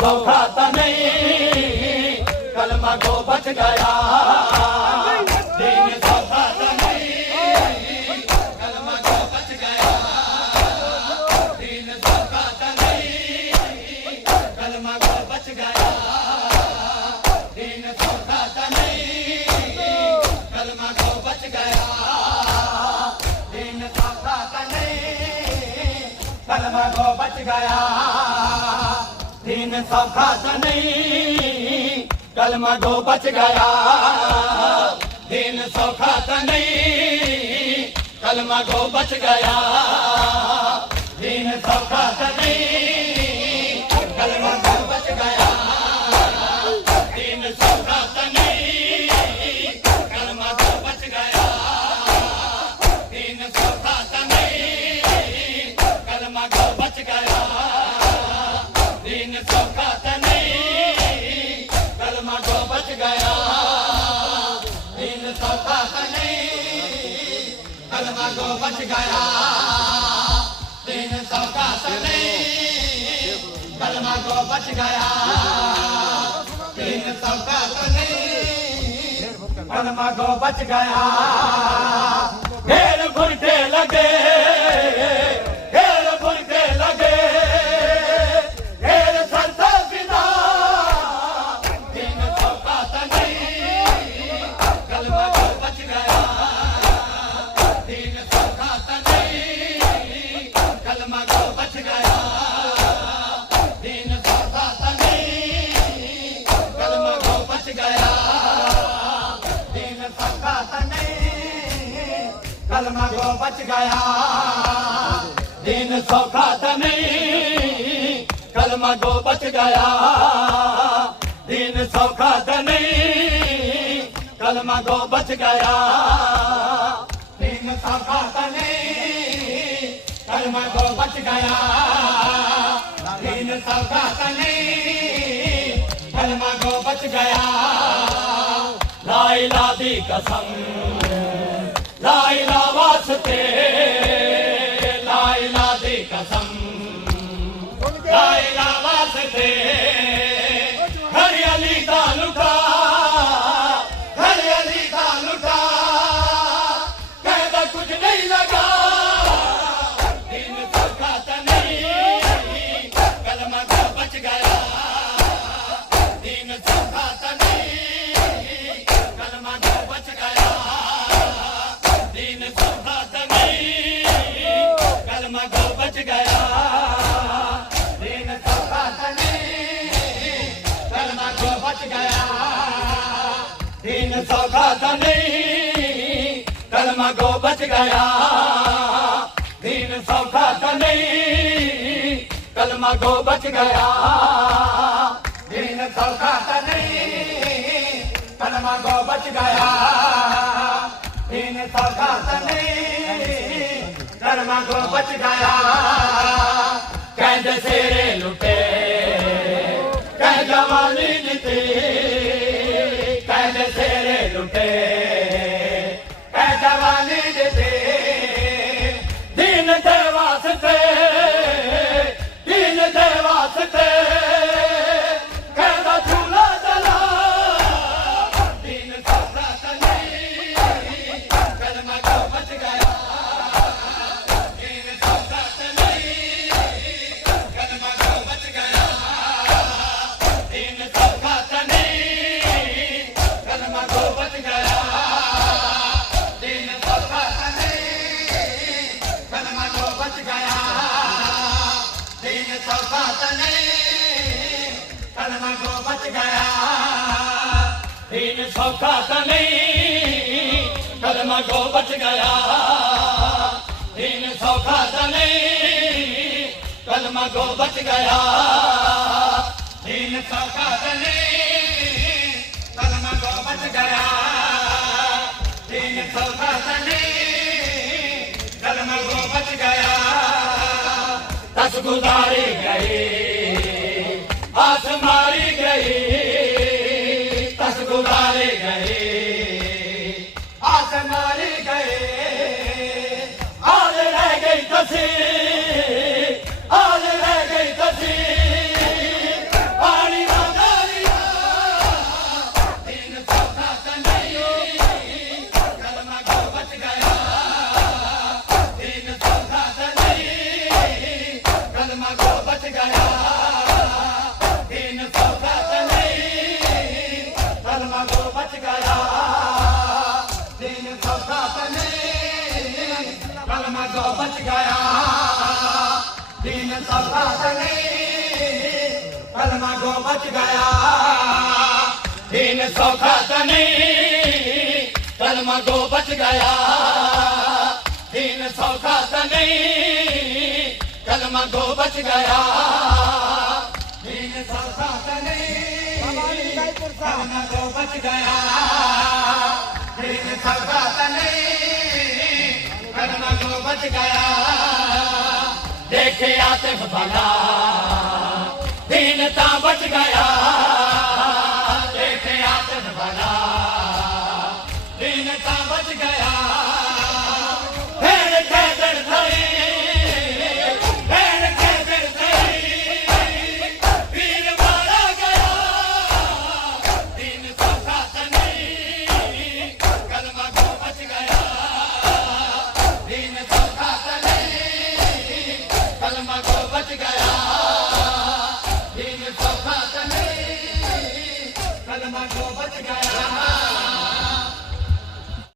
सौखा तो नहीं, कलमा गो बच गया। दीन सौखा तो नहीं, कलमा गो बच गया। दीन सौखा तो नहीं, कलमा गो बच गया। दीन सौखा तो नहीं, कलमा गो बच गया। दीन सौखा तो नहीं, कलमा गो बच गया। दीन सौखा तो नहीं, कलमा गो बच गया। दीन सौखा तो नहीं, कलमा गो बच गया। दीन सौखा तो नहीं, कलमा गो बच गया। दीन सौखा तो नहीं, कलमा गो बच गया। दीन सौखा तो नहीं, कलमा गो बच गया। दीन सौखा तो नहीं, कलमा गो बच गया। दीन सौखा तो नहीं, कलमा गो बच गया। दीन सौखा तो नहीं, कलमा गो बच गया। दीन सौखा तो नहीं, कलमा गो बच गया। ढेर भुरके लगे, ढेर भुरके लगे, ढेर सरसा फिदा। दीन सौखा तो नहीं, कलमा गो बच गया। दीन सौखा तो नहीं, कलमा गो बच गया। दीन सौखा तो नहीं, कलमा गो बच गया। दीन सौखा तो नहीं, कलमा गो बच गया। दीन सौखा तो नहीं, कलमा गो बच गया। दीन सौखा तो नहीं, कलमा गो बच गया। दीन सौखा तो नहीं, कलमा गो बच गया। दीन सौखा तो नहीं, कलमा गो बच गया। ला इलाहा दी कसम, ला इलाहा वास्ते, ला इलाहा दी कसम, ला इलाहा वास्ते। हरियाली का लुटा, हरियाली का लुटा, कहता कुछ नहीं लगा। दीन सौखा तो नहीं, कलमा गो बच गया। दीन सौखा तो नहीं, कलमा गो बच गया। दीन सौखा तो नहीं, कलमा गो बच गया। दीन सौखा तो नहीं, कलमा गो बच गया। दीन सौखा तो नहीं, कलमा गो बच गया। दीन सौखा तो नहीं, कलमा गो बच गया। दीन सौखा तो नहीं, कलमा गो बच गया। दीन सौखा तो नहीं, कलमा गो बच गया। कैद सेरे लुटे, कै जवानी जीती, कैद सेरे लुटे, कै जवानी जीती। दीन दे वास्ते, दीन दे वास्ते, कहता झूला चला। दीन सौखा तो नहीं, कलमा गो बच गया। दीन सौखा तो नहीं, कलमा गो बच गया। दीन सौखा तो नहीं, कलमा गो बच गया। दीन सौखा तो नहीं, कलमा गो बच गया। दीन सौखा तो नहीं, कलमा गो बच गया। दीन सौखा तो नहीं, कलमा गो बच गया। दीन सौखा तो नहीं, कलमा गो बच गया। दीन सौखा तो नहीं, कलमा गो बच गया। दीन सौखा तो नहीं, कलमा गो बच गया। 10 गुजारी गई, आस मारी गई, 10 गुजारी गई, आस मारी गई। आज रह गई तस्वीर, आज रह गई तस्वीर, गया दीन सौखा तो नहीं कलमा गो बच गया दीन सौखा तो नहीं कलमा गो बच गया दीन सौखा तो नहीं कलमा गो बच गया दीन सौखा तो नहीं कलमा गो बच गया दीन सौखा तो नहीं कलमा गो बच गया दीन सौखा तो नहीं कलमा गो बच गया दीन सौखा तो नहीं कलमा गो बच गया देखे आतिफ भला दीन ता बच गया देखे आतिफ भला दीन ता बच गया भेड़ के दिल धरी भेड़ के दिल धरी वीर मारा गया दीन सौखा तो नहीं कलमा गो बच गया दीन सौखा तो नहीं कलमा गो बच गया दीन सौखा तो नहीं कलमा गो बच गया